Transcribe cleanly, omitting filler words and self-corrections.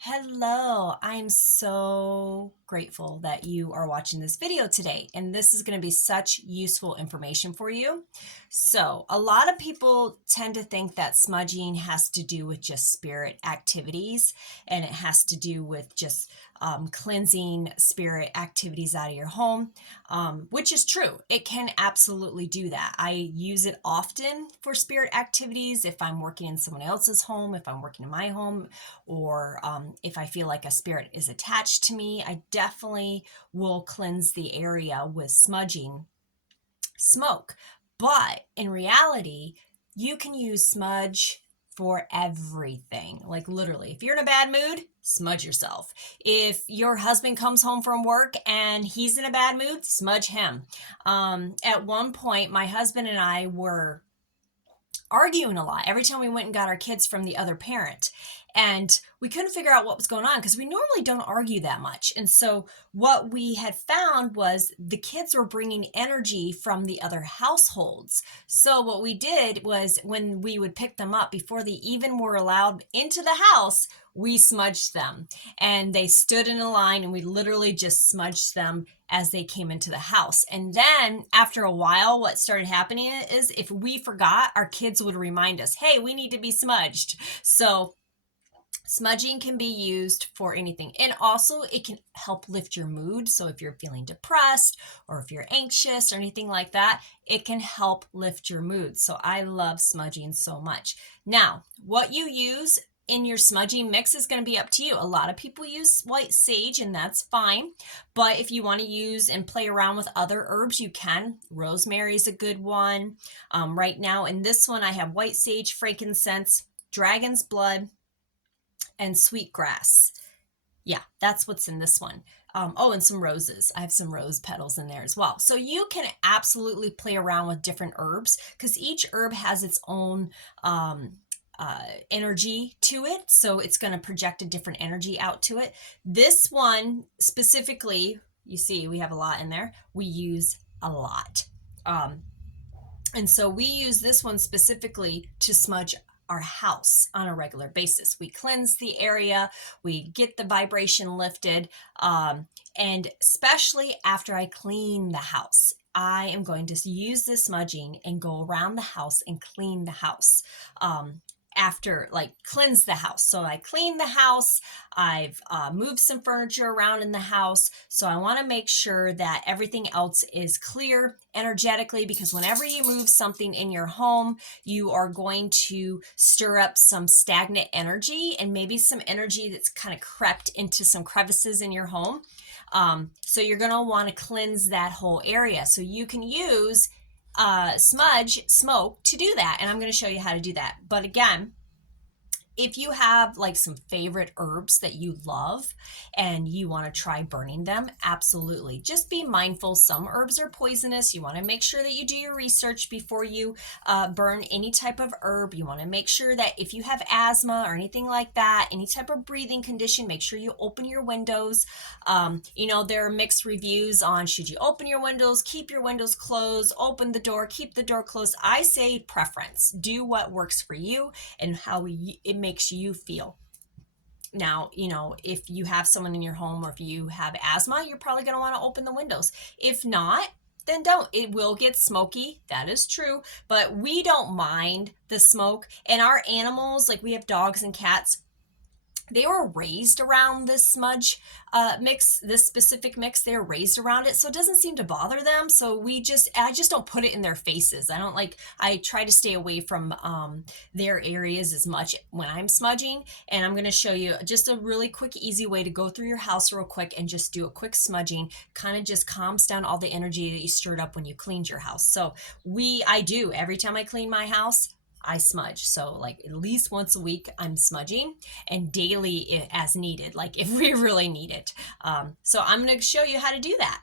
Hello, I'm so grateful that you are watching this video today, and this is going to be such useful information for you. So, a lot of people tend to think that smudging has to do with just spirit activities, and it has to do with just cleansing spirit activities out of your home, which is true. It can absolutely do that. I use it often for spirit activities if I'm working in someone else's home, if I'm working in my home, or if I feel like a spirit is attached to me. I definitely will cleanse the area with smudging smoke. But in reality, you can use smudge for everything. Like literally, if you're in a bad mood, smudge yourself. If your husband comes home from work and he's in a bad mood, smudge him. At one point, my husband and I were arguing a lot every time we went and got our kids from the other parent. And we couldn't figure out what was going on because we normally don't argue that much. And so, what we had found was the kids were bringing energy from the other households. So, what we did was when we would pick them up before they even were allowed into the house, we smudged them. And they stood in a line, and we literally just smudged them as they came into the house. And then after a while, what started happening is if we forgot, our kids would remind us, hey, we need to be smudged. So smudging can be used for anything. And also it can help lift your mood. So if you're feeling depressed or if you're anxious or anything like that, it can help lift your mood. So I love smudging so much. Now, what you use in your smudging mix is going to be up to you. A lot of people use white sage, and that's fine. But if you want to use and play around with other herbs, you can. Rosemary is a good one. Right now in this one, I have white sage, frankincense, dragon's blood, and sweetgrass. Yeah, that's what's in this one. And some roses. I have some rose petals in there as well. So you can absolutely play around with different herbs because each herb has its own energy to it. So it's going to project a different energy out to it. This one specifically, you see, we have a lot in there. We use a lot. And so we use this one specifically to smudge our house on a regular basis. We cleanse the area, we get the vibration lifted, and especially after I clean the house. I am going to use this smudging and go around the house and clean the house. After like cleanse the house. So I clean the house, I've moved some furniture around in the house. So I want to make sure that everything else is clear energetically, because whenever you move something in your home, you are going to stir up some stagnant energy and maybe some energy that's kind of crept into some crevices in your home. So you're going to want to cleanse that whole area. So you can use smudge smoke to do that, and I'm going to show you how to do that. But again, if you have like some favorite herbs that you love and you want to try burning them, absolutely. Just be mindful. Some herbs are poisonous. You want to make sure that you do your research before you burn any type of herb. You want to make sure that if you have asthma or anything like that, any type of breathing condition, make sure you open your windows. There are mixed reviews on should you open your windows, keep your windows closed, open the door, keep the door closed. I say preference. Do what works for you and how it makes you feel. Now, if you have someone in your home or if you have asthma, you're probably going to want to open the windows. If not, then don't. It will get smoky. That is true. But we don't mind the smoke. And our animals, like we have dogs and cats, they were raised around this smudge mix, this specific mix. They're raised around it, so it doesn't seem to bother them. So I just don't put it in their faces. I try to stay away from their areas as much when I'm smudging. And I'm going to show you just a really quick, easy way to go through your house real quick and just do a quick smudging. Kind of just calms down all the energy that you stirred up when you cleaned your house. So I do every time I clean my house, I smudge. So like at least once a week I'm smudging, and daily as needed, like if we really need it. So I'm going to show you how to do that.